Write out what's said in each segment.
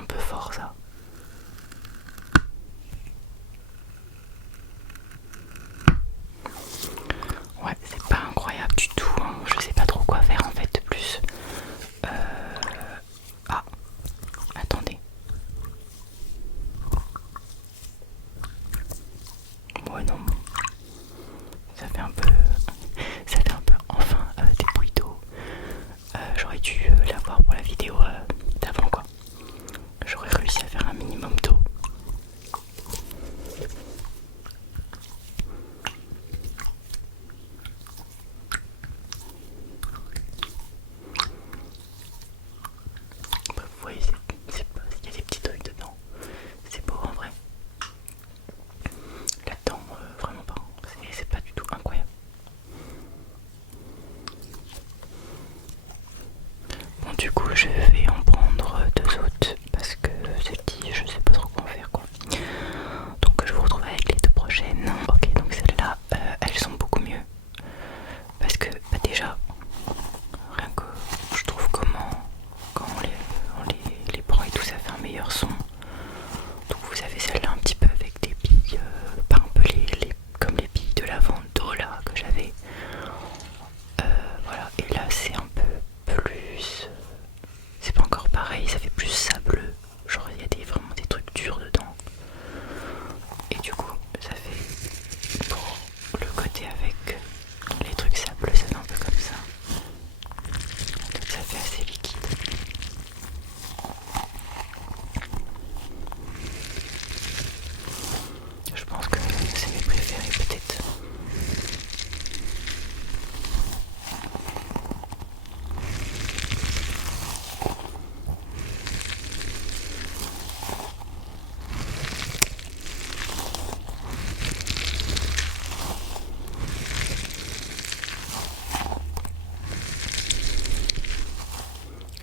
un peu fort ça. Ouais, c'est pas incroyable du tout, hein. Je sais pas trop quoi faire en fait de plus. Ah, attendez. Ouais non, ça fait un peu enfin des bruits d'eau. J'aurais dû l'avoir pour la vidéo d'avant quoi. J'aurais réussi à faire un minimum d'eau. Bah, vous voyez, il y a des petits trucs dedans. C'est beau en vrai. Là-dedans, vraiment pas. C'est pas du tout incroyable. Bon, du coup, je vais en prendre deux autres parce que c'est petit, je sais pas trop quoi en faire quoi. Donc, je vous retrouve avec les deux prochaines. Ok, donc celles-là, elles sont beaucoup mieux parce que bah, déjà, rien que je trouve quand on les prend et tout, ça fait un meilleur son. Donc, vous avez celle-là un petit peu avec des billes, pas un peu comme les billes de la vente d'eau là que j'avais. Voilà, et là c'est un peu plus. C'est pas encore pareil, ça fait plus sableux. Genre il y a vraiment des trucs durs dedans. Et du coup, ça fait pour le côté avec les trucs sableux, ça fait un peu comme ça. Donc ça fait assez liquide. Je pense que c'est mes préférés peut-être.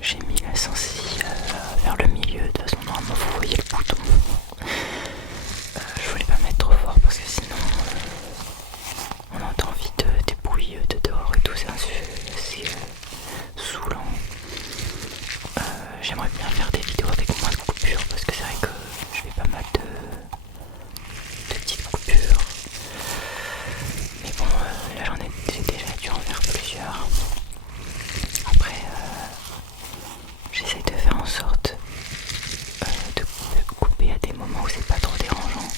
J'ai mis la sensi vers le milieu, de toute façon normalement vous voyez le bouton. Je voulais pas mettre trop fort parce que sinon on entend vite des bruits de dehors et tout, c'est assez saoulant. J'aimerais bien faire des vidéos avec moins de coupures parce que c'est vrai que je fais pas mal de petites coupures. Mais bon, là j'ai déjà dû en faire plusieurs. Après, j'essaie de faire en sorte de couper à des moments où c'est pas trop dérangeant.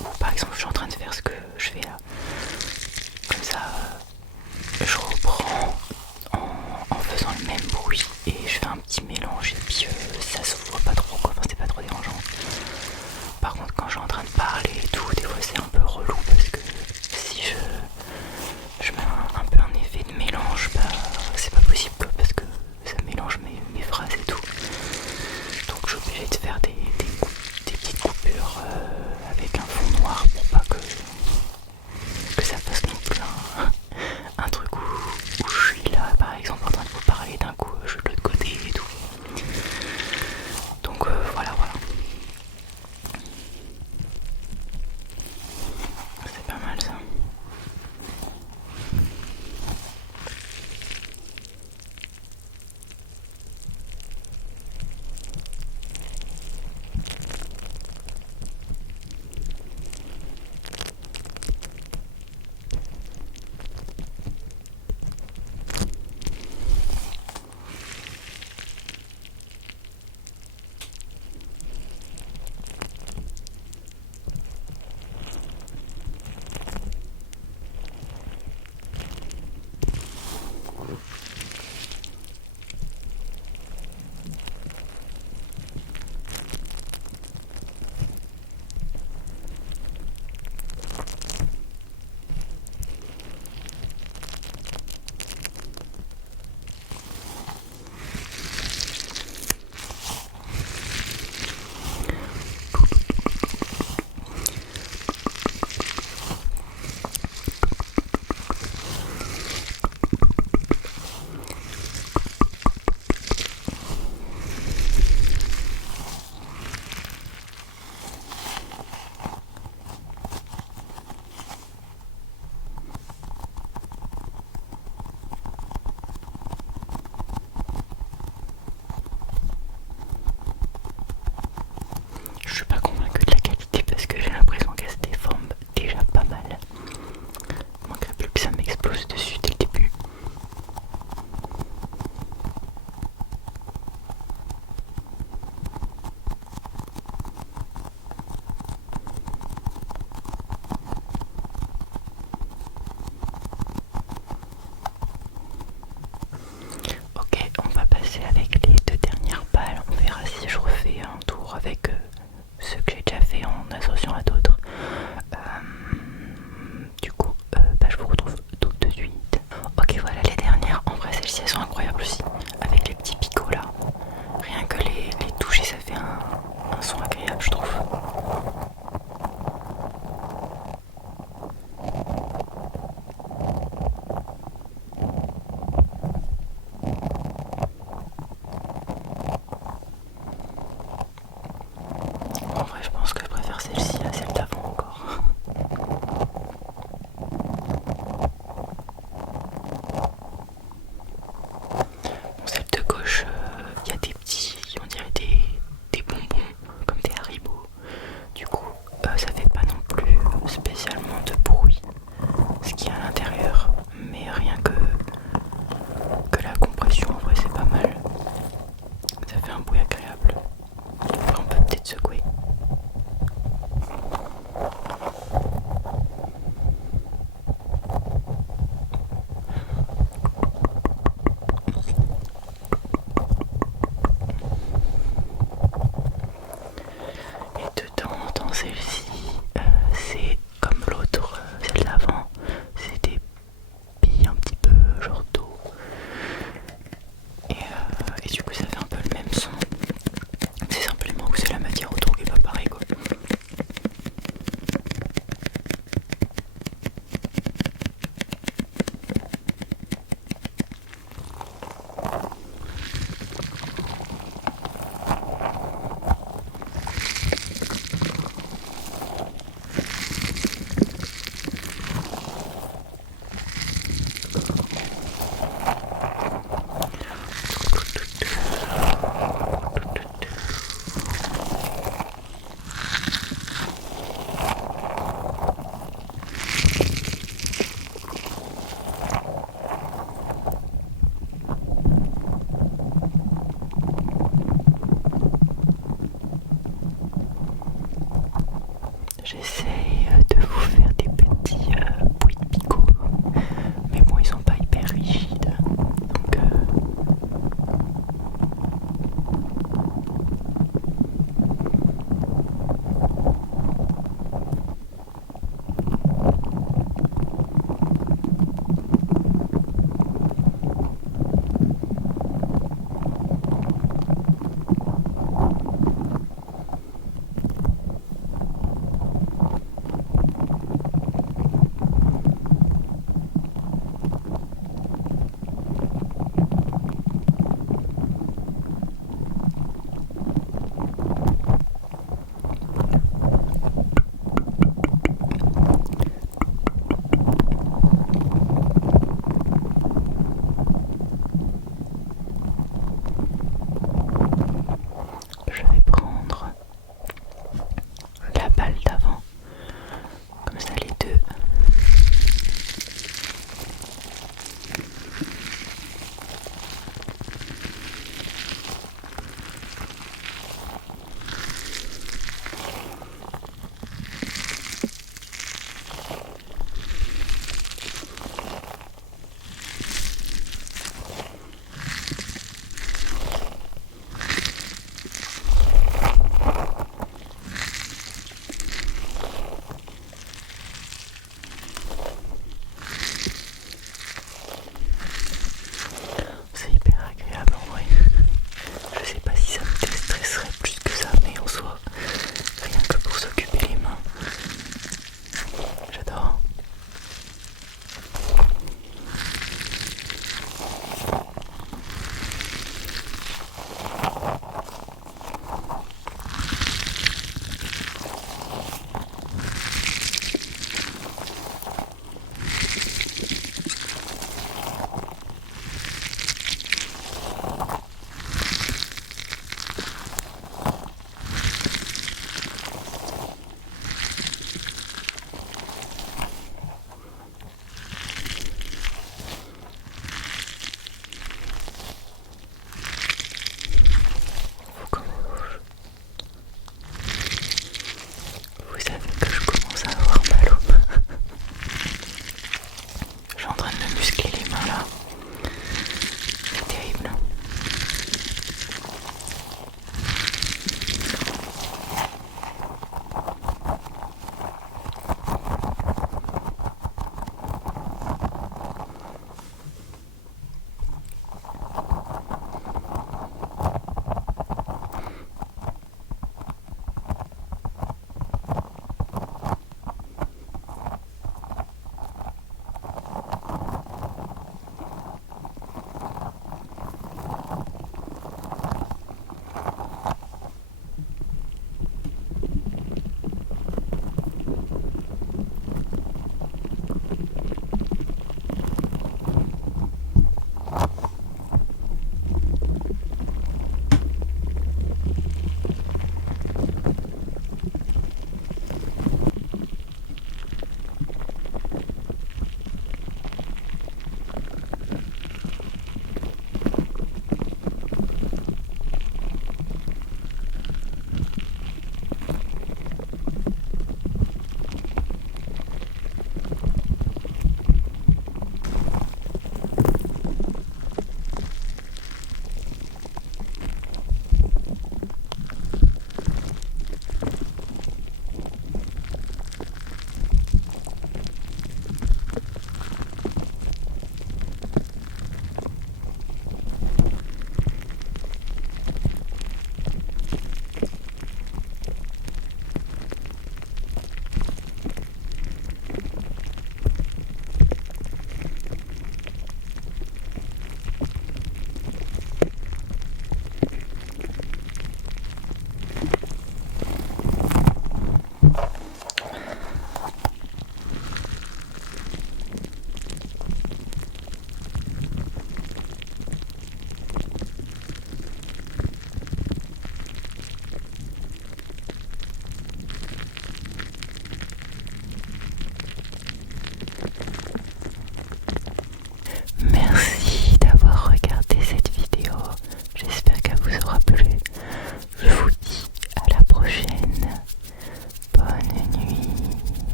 Ou par exemple, je suis en train de faire ce que je fais là. Comme ça, je reprends en faisant le même bruit et